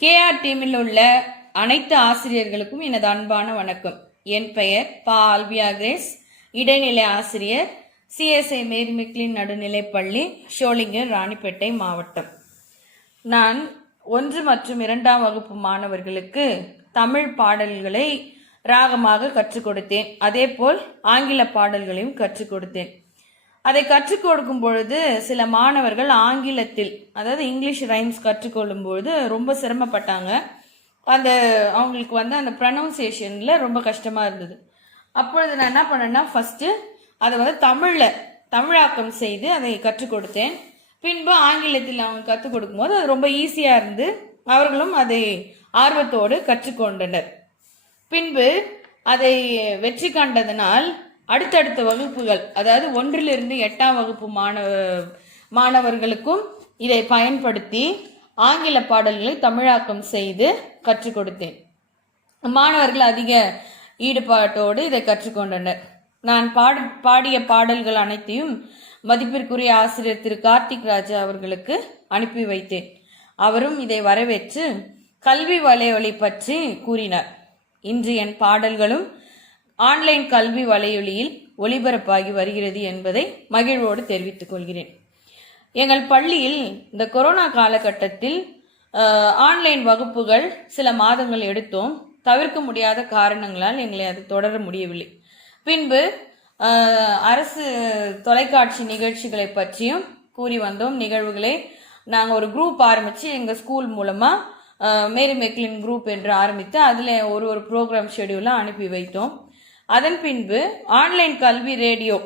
KR டீமில் உள்ள அனைத்து ஆசிரியர்களுக்கும் எனது அன்பான வணக்கம். என் பெயர் பா ஆல்வியா கிரேஸ் இடைநிலை ஆசிரியர் சிஎஸ்ஐ மேரிமிக்லின் நடுநிலைப்பள்ளி ஷோலிங்கர் ராணிப்பேட்டை மாவட்டம். நான் ஒன்று மற்றும் இரண்டாம் வகுப்பு மாணவர்களுக்கு தமிழ் பாடல்களை ராகமாக கற்றுக் கொடுத்தேன். அதேபோல் ஆங்கில பாடல்களையும் கற்றுக் கொடுத்தேன். அதை கற்றுக் கொடுக்கும் பொழுது சில மாணவர்கள் ஆங்கிலத்தில் அதாவது இங்கிலீஷ் ரைம்ஸ் கற்றுக்கொள்ளும் பொழுது ரொம்ப சிரமப்பட்டாங்க. அந்த அவங்களுக்கு வந்து அந்த ப்ரனவுன்சியேஷனில் ரொம்ப கஷ்டமாக இருந்தது. அப்பொழுது நான் என்ன பண்ணேன்னா ஃபஸ்ட்டு அதை வந்து தமிழில் தமிழாக்கம் செய்து அதை கற்றுக் கொடுத்தேன். பின்பு ஆங்கிலத்தில் அவங்க கற்றுக் கொடுக்கும்போது அது ரொம்ப ஈஸியாக இருந்து அவர்களும் அதை ஆர்வத்தோடு கற்றுக்கொண்டனர் பின்பு அதை வெற்றி கண்டதனால் அடுத்தடுத்த வகுப்புகள் அதாவது ஒன்றிலிருந்து எட்டாம் வகுப்பு மாணவ மாணவர்களுக்கும் இதை பயன்படுத்தி ஆங்கில பாடல்களை தமிழாக்கம் செய்து கற்றுக் கொடுத்தேன். மாணவர்கள் அதிக ஈடுபாட்டோடு இதை கற்றுக்கொண்டனர் நான் பாடு பாடிய பாடல்கள் அனைத்தையும் மதிப்பிற்குரிய ஆசிரியர் திரு கார்த்திக் ராஜா அவர்களுக்கு அனுப்பி வைத்தேன். அவரும் இதை வரவேற்று கல்வி வலையொலி பற்றி கூறினார். இன்று என் பாடல்களும் ஆன்லைன் கல்வி வலையொலியில் ஒளிபரப்பாகி வருகிறது என்பதை மகிழ்வோடு தெரிவித்துக் கொள்கிறேன். எங்கள் பள்ளியில் இந்த கொரோனா காலகட்டத்தில் ஆன்லைன் வகுப்புகள் சில மாதங்கள் எடுத்தோம். தவிர்க்க முடியாத காரணங்களால் எங்களை அது தொடர முடியவில்லை. பின்பு அரசு தொலைக்காட்சி நிகழ்ச்சிகளை பற்றியும் கூறி வந்தோம். நிகழ்வுகளை நாங்கள் ஒரு குரூப் ஆரம்பித்து எங்கள் ஸ்கூல் மூலமாக மேரி மெக்லின் குரூப் என்று ஆரம்பித்து அதில் ஒரு ஒரு ப்ரோக்ராம் ஷெடியூலாக அனுப்பி வைத்தோம். அதன் பின்பு ஆன்லைன் கல்வி ரேடியோ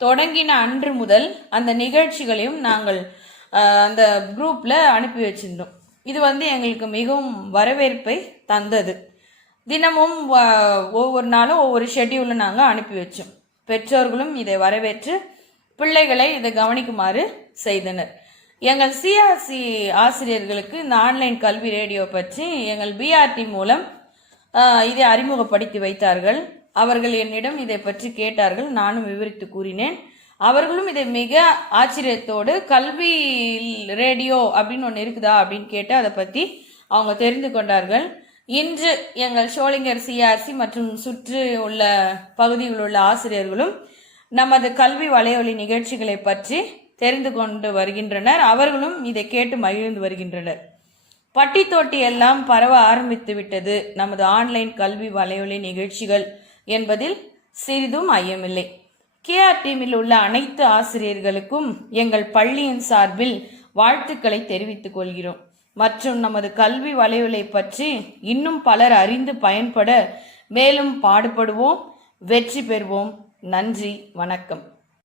தொடங்கின அன்று முதல் அந்த நிகழ்ச்சிகளையும் நாங்கள் அந்த குரூப்பில் அனுப்பி வச்சிருந்தோம். இது வந்து எங்களுக்கு மிகவும் வரவேற்பை தந்தது. தினமும் ஒவ்வொரு நாளும் ஒவ்வொரு ஷெட்யூலில் நாங்கள் அனுப்பி வச்சோம். பெற்றோர்களும் இதை வரவேற்று பிள்ளைகளை இதை கவனிக்குமாறு செய்தனர். எங்கள் சிஆர்சி ஆசிரியர்களுக்கு இந்த ஆன்லைன் கல்வி ரேடியோ பற்றி எங்கள் பிஆர்டி மூலம் இதை அறிமுகப்படுத்தி வைத்தார்கள். அவர்கள் என்னிடம் இதை பற்றி கேட்டார்கள் நானும் விவரித்து கூறினேன். அவர்களும் இதை மிக ஆச்சரியத்தோடு கல்வி ரேடியோ அப்படின்னு ஒன்று இருக்குதா அப்படின்னு கேட்டு அதை பற்றி அவங்க தெரிந்து கொண்டார்கள். இன்று எங்கள் சோளிங்கர் சிஆர்சி மற்றும் சுற்று உள்ள பகுதியில் உள்ள ஆசிரியர்களும் நமது கல்வி வலையொலி நிகழ்ச்சிகளை பற்றி தெரிந்து கொண்டு வருகின்றனர். அவர்களும் இதை கேட்டு மகிழ்ந்து வருகின்றனர். பட்டி தொட்டி எல்லாம் பரவ ஆரம்பித்து விட்டது. நமது ஆன்லைன் கல்வி வலையொலி நிகழ்ச்சிகள் என்பதில் சிறிதும் ஐயமில்லை. கேஆர் டீமில் உள்ள அனைத்து ஆசிரியர்களுக்கும் எங்கள் பள்ளியின் சார்பில் வாழ்த்துக்களை தெரிவித்துக் கொள்கிறோம். மற்றும் நமது கல்வி வலையுலை பற்றி இன்னும் பலர் அறிந்து பயன்பட மேலும் பாடுபடுவோம். வெற்றி பெறுவோம். நன்றி. வணக்கம்.